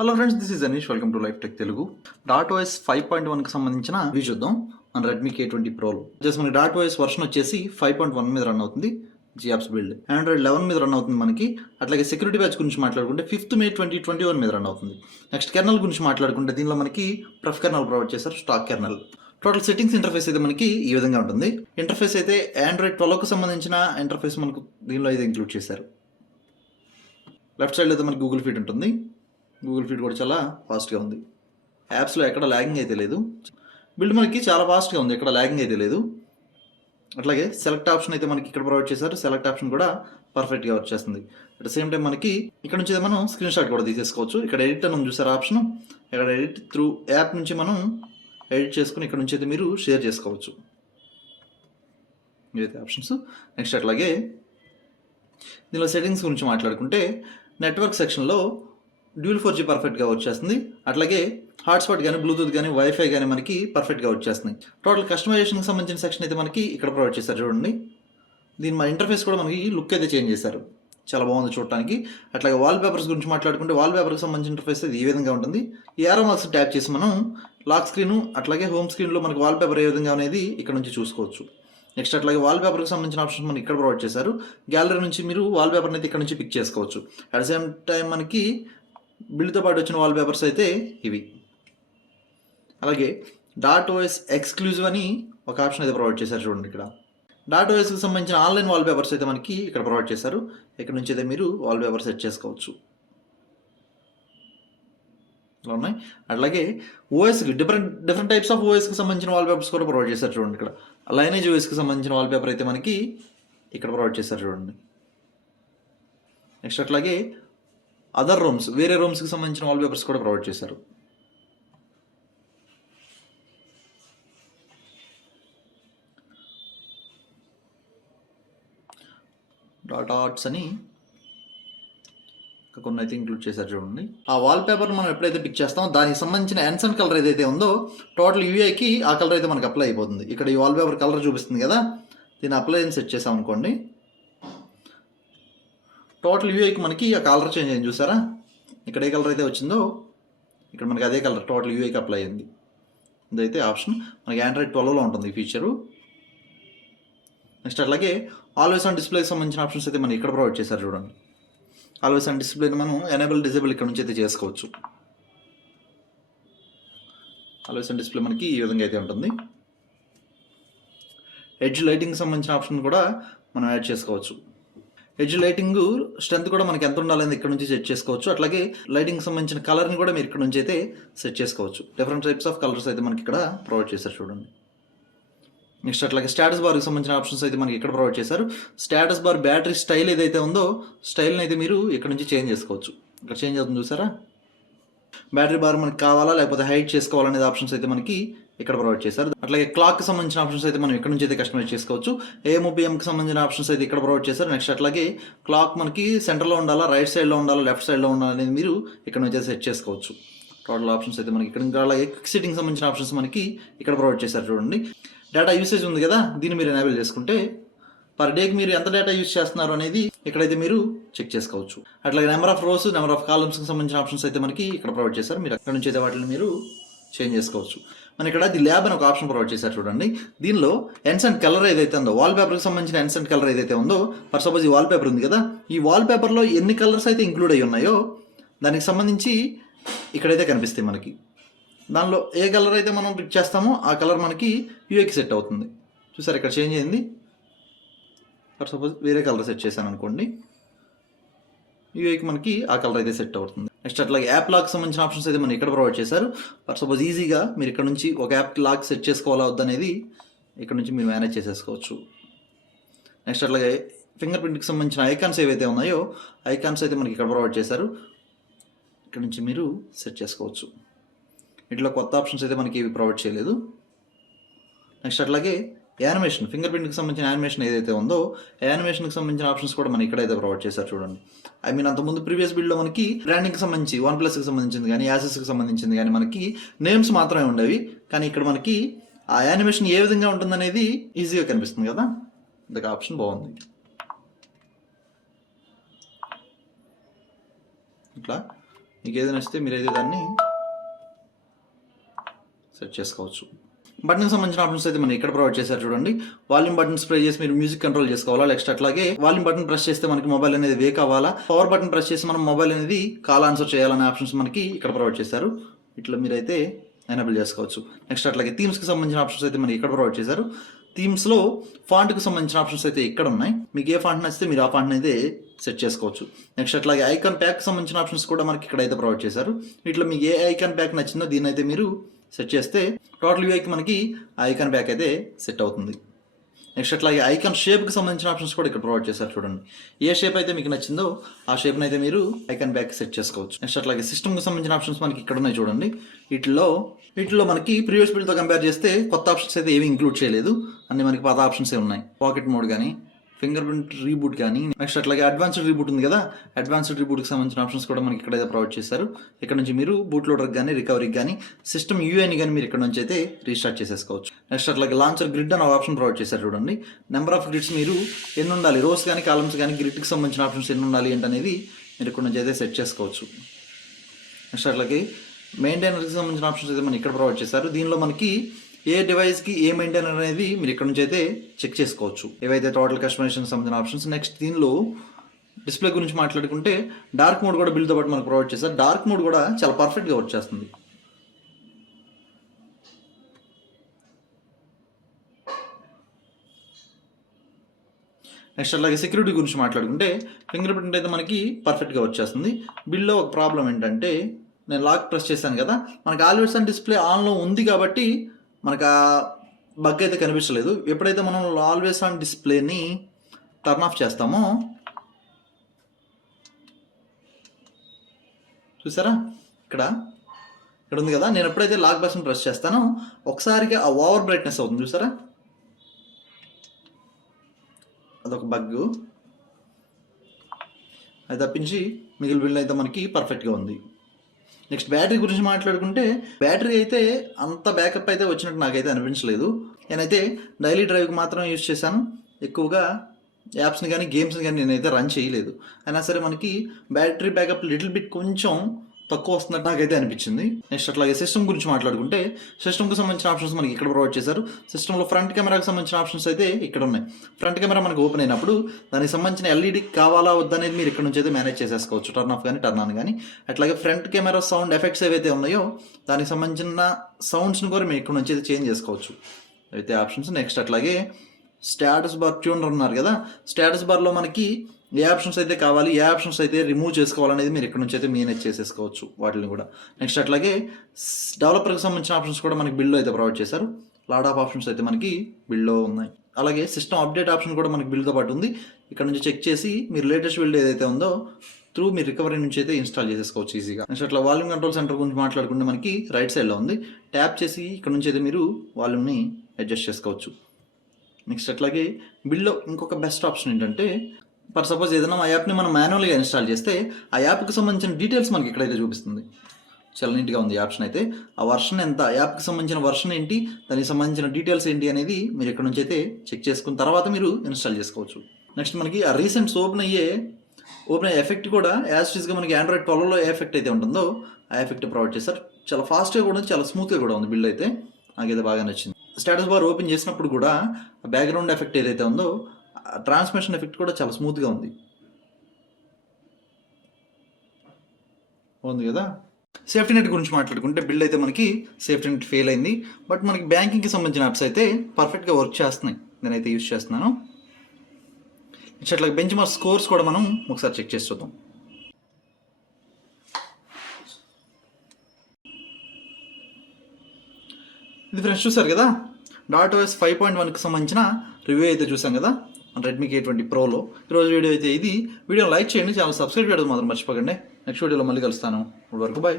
Hello friends, this is Anish. Welcome to life tech Telugu. Dot OS 5.1కి సంబంధించిన review చూద్దాం. మన రెడ్మీ K20 Proలో జస్ట్ మనకి డాట్ ఓఎస్ వర్షన్ వచ్చేసి 5.1 మీద రన్ అవుతుంది. జియాప్స్ బిల్డ్ ఆండ్రాయిడ్ 11 మీద రన్ అవుతుంది మనకి. అట్లాగే సెక్యూరిటీ బ్యాచ్ గురించి మాట్లాడుకుంటే 5th May 2021 మీద రన్ అవుతుంది. నెక్స్ట్ కెర్నల్ గురించి మాట్లాడుకుంటే దీనిలో మనకి ప్రఫ్ కెర్నల్ ప్రొవైడ్ చేశారు, stock kernel. Total settings interface అయితే మనకి ఈ విధంగా ఉంటుంది. ఇంటర్ఫేస్ అయితే ఆండ్రాయిడ్ 12కు సంబంధించిన ఇంటర్ఫేస్ మనకు దీనిలో అయితే ఇంక్లూడ్ చేశారు. లెఫ్ట్ సైడ్లో అయితే మనకి గూగుల్ ఫీడ్ ఉంటుంది. గూగుల్ ఫీడ్ కూడా చాలా ఫాస్ట్గా ఉంది. యాప్స్లో ఎక్కడ ల్యాగింగ్ అయితే లేదు. బిల్డ్ మనకి చాలా ఫాస్ట్గా ఉంది, ఎక్కడ ల్యాగింగ్ అయితే లేదు. అట్లాగే సెలెక్ట్ ఆప్షన్ అయితే మనకి ఇక్కడ ప్రొవైడ్ చేశారు. సెలెక్ట్ ఆప్షన్ కూడా పర్ఫెక్ట్గా వచ్చేస్తుంది. అట్ ద సేమ్ టైం మనకి ఇక్కడ నుంచి మనం స్క్రీన్ షాట్ కూడా తీసేసుకోవచ్చు. ఇక్కడ ఎడిట్ అని చూసారు ఆప్షన్. ఇక్కడ ఎడిట్ త్రూ యాప్ నుంచి మనం ఎడిట్ చేసుకుని ఇక్కడ నుంచి అయితే మీరు షేర్ చేసుకోవచ్చు. ఇవైతే ఆప్షన్స్. నెక్స్ట్ అట్లాగే దీనిలో సెట్టింగ్స్ గురించి మాట్లాడుకుంటే నెట్వర్క్ సెక్షన్లో డ్యూల్ 4G పర్ఫెక్ట్గా వచ్చేస్తుంది. అట్లాగే హాట్స్పాట్ కానీ బ్లూటూత్ కానీ వైఫై కానీ మనకి పర్ఫెక్ట్గా వచ్చేస్తుంది. టోటల్ కస్టమైజేషన్కి సంబంధించిన సెక్షన్ అయితే మనకి ఇక్కడ ప్రొవైడ్ చేశారు చూడండి. దీని మన ఇంటర్ఫేస్ కూడా మనకి లుక్ అయితే చేంజ్ చేశారు, చాలా బాగుంది చూడటానికి. అట్లాగే వాల్ పేపర్స్ గురించి మాట్లాడుకుంటే వాల్ పేపర్కి సంబంధించిన ఇంటర్ఫేస్ అయితే ఈ విధంగా ఉంటుంది. ఈ యారో మార్క్స్ ట్యాప్ చేసి మనం లాక్ స్క్రీన్ అట్లాగే హోమ్ స్క్రీన్లో మనకి వాల్ పేపర్ ఏ విధంగా అనేది ఇక్కడ నుంచి చూసుకోవచ్చు. నెక్స్ట్ అట్లాగే వాల్ పేపర్కి సంబంధించిన ఆప్షన్స్ మనకి ఇక్కడ ప్రొవైడ్ చేశారు. గ్యాలరీ నుంచి మీరు వాల్ పేపర్ని అయితే ఇక్కడ నుంచి పిక్ చేసుకోవచ్చు. అట్ ద సేమ్ టైం మనకి బిల్డ్తో పాటు వచ్చిన వాల్ పేపర్స్ అయితే ఇవి. అలాగే డాట్ ఓఎస్ ఎక్స్క్లూజివ్ అని ఒక ఆప్షన్ అయితే ప్రొవైడ్ చేశారు చూడండి. ఇక్కడ డాట్ ఓఎస్కి సంబంధించిన ఆన్లైన్ వాల్ పేపర్స్ అయితే మనకి ఇక్కడ ప్రొవైడ్ చేశారు. ఇక్కడ నుంచి అయితే మీరు వాల్ పేపర్ సెట్ చేసుకోవచ్చు. ఇలా ఉన్నాయి. అట్లాగే ఓఎస్కి డిఫరెంట్ టైప్స్ ఆఫ్ ఓఎస్కి సంబంధించిన వాల్ పేపర్స్ కూడా ప్రొవైడ్ చేశారు చూడండి. ఇక్కడ లైనేజ్ ఓఎస్కి సంబంధించిన వాల్ పేపర్ అయితే మనకి ఇక్కడ ప్రొవైడ్ చేశారు చూడండి. నెక్స్ట్ అట్లాగే అదర్ రూమ్స్, వేరే రూమ్స్కి సంబంధించిన వాల్ పేపర్స్ కూడా ప్రొవైడ్ చేశారు. డాట్ ఆర్ట్స్ అని కొన్ని అయితే ఇంక్లూడ్ చేశారు చూడండి. ఆ వాల్ పేపర్ మనం ఎప్పుడైతే పిక్ చేస్తామో దానికి సంబంధించిన ఎన్సన్ కలర్ ఏదైతే ఉందో టోటల్ యూఐకి ఆ కలర్ అయితే మనకి అప్లై అయిపోతుంది. ఇక్కడ ఈ వాల్ పేపర్ కలర్ చూపిస్తుంది కదా, దీన్ని అప్లై అని సెట్ చేసాం అనుకోండి. టోటల్ యూఐకి మనకి ఆ కలర్ చేంజ్ అయింది చూసారా. ఇక్కడ ఏ కలర్ అయితే వచ్చిందో ఇక్కడ మనకి అదే కలర్ టోటల్ యూఐకి అప్లై అయింది. ఇదైతే ఆప్షన్ మనకి ఆండ్రాయిడ్ 12లో ఉంటుంది ఈ ఫీచరు. నెక్స్ట్ అట్లాగే ఆల్వేస్ ఆన్ డిస్ప్లేకి సంబంధించిన ఆప్షన్స్ అయితే మనం ఇక్కడ ప్రొవైడ్ చేశారు చూడండి. ఆల్వేస్ ఆన్ డిస్ప్లేని మనం ఎనేబుల్ డిజేబుల్ ఇక్కడ నుంచి అయితే చేసుకోవచ్చు. ఆల్వేస్ ఆన్ డిస్ప్లే మనకి ఈ విధంగా అయితే ఉంటుంది. ఎడ్జ్ లైటింగ్కి సంబంధించిన ఆప్షన్ కూడా మనం యాడ్ చేసుకోవచ్చు. ఎడ్జ్ లైటింగ్ స్ట్రెంత్ కూడా మనకి ఎంత ఉండాలని ఇక్కడ నుంచి సెట్ చేసుకోవచ్చు. అట్లాగే లైటింగ్ సంబంధించిన కలర్ని కూడా మీరు ఇక్కడ నుంచి అయితే సెట్ చేసుకోవచ్చు. డిఫరెంట్ టైప్స్ ఆఫ్ కలర్స్ అయితే మనకి ఇక్కడ ప్రొవైడ్ చేశారు చూడండి. నెక్స్ట్ అట్లాగే స్టేటస్ బార్కి సంబంధించిన ఆప్షన్స్ అయితే మనకి ఇక్కడ ప్రొవైడ్ చేశారు. స్టేటస్ బార్ బ్యాటరీ స్టైల్ ఏదైతే ఉందో స్టైల్ని అయితే మీరు ఇక్కడ నుంచి చేంజ్ చేసుకోవచ్చు. ఇక్కడ చేంజ్ అవుతుంది చూసారా. బ్యాటరీ బార్ మనకి కావాలా లేకపోతే హైట్ చేసుకోవాలనేది ఆప్షన్స్ అయితే మనకి ఇక్కడ ప్రొవైడ్ చేశారు. అట్లాగే క్లాక్కి సంబంధించిన ఆప్షన్స్ అయితే మనం ఇక్కడ నుంచి అయితే కస్టమైజ్ చేసుకోవచ్చు. AM PM సంబంధించిన ఆప్షన్స్ అయితే ఇక్కడ ప్రొవైడ్ చేశారు. నెక్స్ట్ అట్లాగే క్లాక్ మనకి సెంటర్లో ఉండాలా, రైట్ సైడ్లో ఉండాలా, లెఫ్ట్ సైడ్లో ఉండాలా అనేది మీరు ఇక్కడ నుంచి సెట్ చేసుకోవచ్చు. టోటల్ ఆప్షన్స్ అయితే మనకి ఇక్కడ ఇంకా అలాగే క్విక్ సెట్టింగ్ సంబంధించిన ఆప్షన్స్ మనకి ఇక్కడ ప్రొవైడ్ చేశారు చూడండి. డేటా యూసేజ్ ఉంది కదా, దీన్ని మీరు ఎనేబుల్ చేసుకుంటే పర్ డేకి మీరు ఎంత డేటా యూజ్ చేస్తున్నారు అనేది ఇక్కడైతే మీరు చెక్ చేసుకోవచ్చు. అట్లాగే number of rows, number of కాలమ్స్కి సంబంధించిన ఆప్షన్స్ అయితే మనకి ఇక్కడ ప్రొవైడ్ చేశారు. మీరు అక్కడ నుంచి అయితే వాటిని మీరు చేంజ్ చేసుకోవచ్చు. మన ఇక్కడ ది ల్యాబ్ అని ఒక ఆప్షన్ ప్రొవైడ్ చేశారు చూడండి. దీనిలో ఎన్సెంట్ కలర్ ఏదైతే ఉందో వాల్ పేపర్కి సంబంధించిన ఎన్సెంట్ కలర్ ఏదైతే ఉందో, ఫర్ సపోజ్ ఈ వాల్ పేపర్ ఉంది కదా, ఈ వాల్ పేపర్లో ఎన్ని కలర్స్ అయితే ఇంక్లూడ్ అయ్యి ఉన్నాయో దానికి సంబంధించి ఇక్కడైతే కనిపిస్తాయి మనకి. దానిలో ఏ కలర్ అయితే మనం పిక్ చేస్తామో ఆ కలర్ మనకి యూఐకి సెట్ అవుతుంది. చూసారు ఇక్కడ చేంజ్ అయింది. ఫర్ సపోజ్ వేరే కలర్ సెట్ చేశాను అనుకోండి, యూఐకి మనకి ఆ కలర్ అయితే సెట్ అవుతుంది. నెక్స్ట్ అట్లాగే యాప్ లాక్ సంబంధించిన ఆప్షన్స్ అయితే మనం ఇక్కడ ప్రొవైడ్ చేశారు. ఫర్ సపోజ్ ఈజీగా మీరు ఇక్కడ నుంచి ఒక యాప్ లాక్ సెట్ చేసుకోవాలా వద్దనేది ఇక్కడ నుంచి మీరు మేనేజ్ చేసేసుకోవచ్చు. నెక్స్ట్ అట్లాగే ఫింగర్ ప్రింట్కి సంబంధించిన ఐకాన్స్ ఏవైతే ఉన్నాయో ఐకాన్స్ అయితే మనకి ఇక్కడ ప్రొవైడ్ చేశారు. ఇక్కడ నుంచి మీరు సెట్ చేసుకోవచ్చు. వీటిలో కొత్త ఆప్షన్స్ అయితే మనకి ఇవి ప్రొవైడ్ చేయలేదు. నెక్స్ట్ అట్లాగే యానిమేషన్, ఫింగర్ ప్రింట్కి సంబంధించిన యానిమేషన్ ఏదైతే ఉందో యానిమేషన్కి సంబంధించిన ఆప్షన్స్ కూడా మనకి ఇక్కడైతే ప్రొవైడ్ చేశారు చూడండి. అంతకుముందు ప్రీవియస్ బిల్డ్లో మనకి బ్రాండింగ్కి సంబంధించి OnePlusకి సంబంధించింది కానీ యాసెస్కి సంబంధించింది కానీ మనకి నేమ్స్ మాత్రమే ఉండేవి. కానీ ఇక్కడ మనకి ఆ యానిమేషన్ ఏ విధంగా ఉంటుందనేది ఈజీగా కనిపిస్తుంది కదా. ఇందుకు ఆప్షన్ బాగుంది. ఇట్లా మీకు ఏది నచ్చితే మీరైతే దాన్ని సెట్ చేసుకోవచ్చు. బటన్కి సంబంధించిన ఆప్షన్స్ అయితే మనం ఇక్కడ ప్రొవైడ్ చేశారు చూడండి. వాల్యూమ్ బటన్స్ ప్రెస్ చేసి మీరు మ్యూజిక్ కంట్రోల్ చేసుకోవాలా, నెక్స్ట్ అట్లాగే వాల్యూమ్ బటన్ ప్రెస్ చేస్తే మనకి మొబైల్ అనేది వేక్ అవ్వాలా, పవర్ బటన్ ప్రెస్ చేసి మనం మొబైల్ అనేది కాల్ ఆన్సర్ చేయాలనే ఆప్షన్స్ మనకి ఇక్కడ ప్రొవైడ్ చేశారు. ఇట్లా మీరైతే ఎనేబుల్ చేసుకోవచ్చు. నెక్స్ట్ అట్లాగే థీమ్స్కి సంబంధించిన ఆప్షన్స్ అయితే మనకి ఇక్కడ ప్రొవైడ్ చేశారు. థీమ్స్లో ఫాంట్కి సంబంధించిన ఆప్షన్స్ అయితే ఇక్కడ ఉన్నాయి. మీకు ఏ ఫాంట్ నచ్చితే మీరు ఆ ఫాంట్ని అయితే సెట్ చేసుకోవచ్చు. నెక్స్ట్ అట్లాగే ఐకాన్ ప్యాక్ సంబంధించిన ఆప్షన్స్ కూడా మనకి ఇక్కడైతే ప్రొవైడ్ చేశారు. ఇట్లా మీకు ఏ ఐకాన్ ప్యాక్ నచ్చిందో దీన్ని అయితే మీరు సెట్ చేస్తే టోటల్ యూఐకి మనకి ఐకాన్ ప్యాక్ అయితే సెట్ అవుతుంది. నెక్స్ట్ అట్లాగే ఐకాన్ షేప్కి సంబంధించిన ఆప్షన్స్ కూడా ఇక్కడ ప్రొవైడ్ చేశారు చూడండి. ఏ షేప్ అయితే మీకు నచ్చిందో ఆ షేప్ని అయితే మీరు ఐకాన్ బ్యాక్ సెట్ చేసుకోవచ్చు. నెక్స్ట్ అట్లాగే సిస్టమ్కి సంబంధించిన ఆప్షన్స్ మనకి ఇక్కడ ఉన్నాయి చూడండి. వీటిలో మనకి ప్రీవియస్ బిల్డ్తో కంపేర్ చేస్తే కొత్త ఆప్షన్స్ అయితే ఏవి ఇంక్లూడ్ చేయలేదు, అన్ని మనకి పాత ఆప్షన్స్ ఉన్నాయి. పాకెట్ మోడ్ కానీ, ఫింగర్ ప్రింట్ రీబూట్ కానీ, నెక్స్ట్ అట్లాగే అడ్వాన్స్డ్ రీబూట్ ఉంది కదా, అడ్వాన్స్డ్ రీబూట్కి సంబంధించిన ఆప్షన్స్ కూడా మనకి ఇక్కడైతే ప్రొవైడ్ చేశారు. ఇక్కడ నుంచి మీరు బూట్ లోడర్కి కానీ, రికవరీకి కానీ, సిస్టమ్ యూఐని కానీ మీరు ఇక్కడ నుంచి అయితే రీస్టార్ట్ చేసేసుకోవచ్చు. నెక్స్ట్ అట్లాగే లాంచర్ గ్రిడ్ అనే ఆప్షన్ ప్రొవైడ్ చేశారు చూడండి. నెంబర్ ఆఫ్ గ్రిడ్స్ మీరు ఎన్ని ఉండాలి, రోస్ కానీ కాలమ్స్ కానీ గ్రిడ్కి సంబంధించిన ఆప్షన్స్ ఎన్ని ఉండాలి ఏంటనేది మీరు ఇక్కడ నుంచి అయితే సెట్ చేసుకోవచ్చు. నెక్స్ట్ అట్లాగే మెయింటైనర్కి సంబంధించిన ఆప్షన్స్ అయితే మనం ఇక్కడ ప్రొవైడ్ చేశారు. దీనిలో మనకి ఏ డివైస్కి ఏ మెయింటైనర్ అనేది మీరు ఇక్కడ నుంచి అయితే చెక్ చేసుకోవచ్చు. ఏవైతే టోటల్ కస్టమైజేషన్ సంబంధించిన ఆప్షన్స్. నెక్స్ట్ దీనిలో డిస్ప్లే గురించి మాట్లాడుకుంటే డార్క్ మోడ్ కూడా బిల్డ్తో పాటు మనకు ప్రొవైడ్ చేశారు. డార్క్ మోడ్ కూడా చాలా పర్ఫెక్ట్గా వర్క్ చేస్తుంది. నెక్స్ట్ అలాగే సెక్యూరిటీ గురించి మాట్లాడుకుంటే ఫింగర్ ప్రింట్ అయితే మనకి పర్ఫెక్ట్గా వచ్చేస్తుంది. బిల్లో ఒక ప్రాబ్లం ఏంటంటే నేను లాక్ ప్రెస్ చేశాను కదా, మనకి ఆల్వేస్ ఆన్ డిస్ప్లే ఆన్లో ఉంది కాబట్టి మనకు ఆ బగ్ అయితే కనిపించలేదు. ఎప్పుడైతే మనం ఆల్వేస్ ఆన్ డిస్ప్లేని టర్న్ ఆఫ్ చేస్తామో చూసారా, ఇక్కడ ఉంది కదా, నేను ఎప్పుడైతే లాక్ బటన్ ప్రెస్ చేస్తానో ఒకసారిగా ఆ ఓవర్ బ్రైట్నెస్ అవుతుంది చూసారా, అదొక బగ్. అది తప్పించి మిగిలిన బిల్డ్ అయితే మనకి పర్ఫెక్ట్గా ఉంది. నెక్స్ట్ బ్యాటరీ గురించి మాట్లాడుకుంటే బ్యాటరీ అయితే అంత బ్యాకప్ అయితే వచ్చినట్టు నాకైతే అనిపించలేదు. నేనైతే డైలీ డ్రైవ్కి మాత్రం యూజ్ చేశాను, ఎక్కువగా యాప్స్ని కానీ గేమ్స్ని కానీ నేనైతే రన్ చేయలేదు. అయినా సరే మనకి బ్యాటరీ బ్యాకప్ లిటిల్ బిట్ కొంచెం తక్కువ వస్తున్నట్టు నాకైతే అనిపించింది. నెక్స్ట్ అట్లాగే సిస్టమ్ గురించి మాట్లాడుకుంటే సిస్టమ్కి సంబంధించిన ఆప్షన్స్ మనకి ఇక్కడ ప్రొవైడ్ చేశారు. సిస్టంలో ఫ్రంట్ కెమెరాకి సంబంధించిన ఆప్షన్స్ అయితే ఇక్కడ ఉన్నాయి. ఫ్రంట్ కెమెరా మనకి ఓపెన్ అయినప్పుడు దానికి సంబంధించిన ఎల్ఈడి కావాలా వద్దనేది మీరు ఇక్కడ నుంచి అయితే మేనేజ్ చేసేసుకోవచ్చు, టర్న్ ఆఫ్ కానీ టర్న్ ఆన్ కానీ. అట్లాగే ఫ్రంట్ కెమెరా సౌండ్ ఎఫెక్ట్స్ ఏవైతే ఉన్నాయో దానికి సంబంధించిన సౌండ్స్ని కూడా మీరు ఇక్కడ నుంచి అయితే చేంజ్ చేసుకోవచ్చు అయితే ఆప్షన్స్. నెక్స్ట్ అట్లాగే స్టేటస్ బార్ ట్యూనర్ ఉన్నారు కదా, స్టేటస్ బార్లో మనకి ఏ ఆప్షన్స్ అయితే కావాలి, ఏ ఆప్షన్స్ అయితే రిమూవ్ చేసుకోవాలనేది మీరు ఇక్కడ నుంచి అయితే మేనేజ్ చేసేసుకోవచ్చు వాటిని కూడా. నెక్స్ట్ అట్లాగే డెవలపర్కి సంబంధించిన ఆప్షన్స్ కూడా మనకి బిల్డ్లో అయితే ప్రొవైడ్ చేశారు. లాట్ ఆఫ్ ఆప్షన్స్ అయితే మనకి బిల్డ్లో ఉన్నాయి. అలాగే సిస్టమ్ అప్డేట్ ఆప్షన్ కూడా మనకి బిల్డ్తో పాటు ఉంది. ఇక్కడ నుంచి చెక్ చేసి మీరు లేటెస్ట్ బిల్డ్ ఏదైతే ఉందో త్రూ మీ రికవరీ నుంచి అయితే ఇన్స్టాల్ చేసేసుకోవచ్చు ఈజీగా. నెక్స్ట్ అట్లా వాల్యూమ్ కంట్రోల్ సెంటర్ గురించి మాట్లాడుకుంటే మనకి రైట్ సైడ్లో ఉంది. ట్యాప్ చేసి ఇక్కడ నుంచి అయితే మీరు వాల్యూమ్ని అడ్జస్ట్ చేసుకోవచ్చు. నెక్స్ట్ అట్లాగే బిల్డ్లో ఇంకొక బెస్ట్ ఆప్షన్ ఏంటంటే ఫర్ సపోజ్ ఏదైనా ఆ యాప్ని మనం మాన్యువల్గా ఇన్స్టాల్ చేస్తే ఆ యాప్కి సంబంధించిన డీటెయిల్స్ మనకి ఇక్కడైతే చూపిస్తుంది. చాలా నీట్గా ఉంది ఈ ఆప్షన్ అయితే. ఆ వర్షన్ ఎంత, యాప్కి సంబంధించిన వర్షన్ ఏంటి, దానికి సంబంధించిన డీటెయిల్స్ ఏంటి అనేది మీరు ఇక్కడ నుంచి అయితే చెక్ చేసుకున్న తర్వాత మీరు ఇన్స్టాల్ చేసుకోవచ్చు. నెక్స్ట్ మనకి ఆ రీసెంట్స్ ఓపెన్ అయ్యే ఎఫెక్ట్ కూడా యాజ్ టీజ్గా మనకి ఆండ్రాయిడ్ 12లో ఏ ఎఫెక్ట్ అయితే ఉంటుందో ఆ ఎఫెక్ట్ ప్రొవైడ్ చేస్తారు. చాలా ఫాస్ట్గా కూడా చాలా స్మూత్గా కూడా ఉంది బిల్డ్ అయితే, నాకైతే బాగా నచ్చింది. స్టేటస్ బార్ ఓపెన్ చేసినప్పుడు కూడా బ్యాక్గ్రౌండ్ ఎఫెక్ట్ ఏదైతే ఉందో ట్రాన్స్మిషన్ ఎఫెక్ట్ కూడా చాలా స్మూత్గా ఉంది కదా. సేఫ్టీ నెట్ గురించి మాట్లాడుకుంటే బిల్డ్ అయితే మనకి సేఫ్టీ నెట్ ఫెయిల్ అయింది, బట్ మనకి బ్యాంకింగ్కి సంబంధించిన యాప్స్ అయితే పర్ఫెక్ట్గా వర్క్ చేస్తున్నాయి, నేనైతే యూజ్ చేస్తున్నాను. ఇట్లా బెంచ్ మార్క్ స్కోర్స్ కూడా మనం ఒకసారి చెక్ చేసి చూద్దాం. ఇది ఫ్రెండ్స్ చూసారు కదా, .OS 5.1కి సంబంధించిన రివ్యూ అయితే చూసాం కదా రెడ్మీ K20 ప్రోలో. ఈరోజు వీడియో అయితే ఇది. వీడియోని లైక్ చేయండి, ఛానల్ సబ్స్క్రైబ్ చేయడం మాత్రం మర్చిపోకండి. నెక్స్ట్ వీడియోలో మళ్ళీ కలుస్తాను. ఇప్పటి వరకు బాయ్.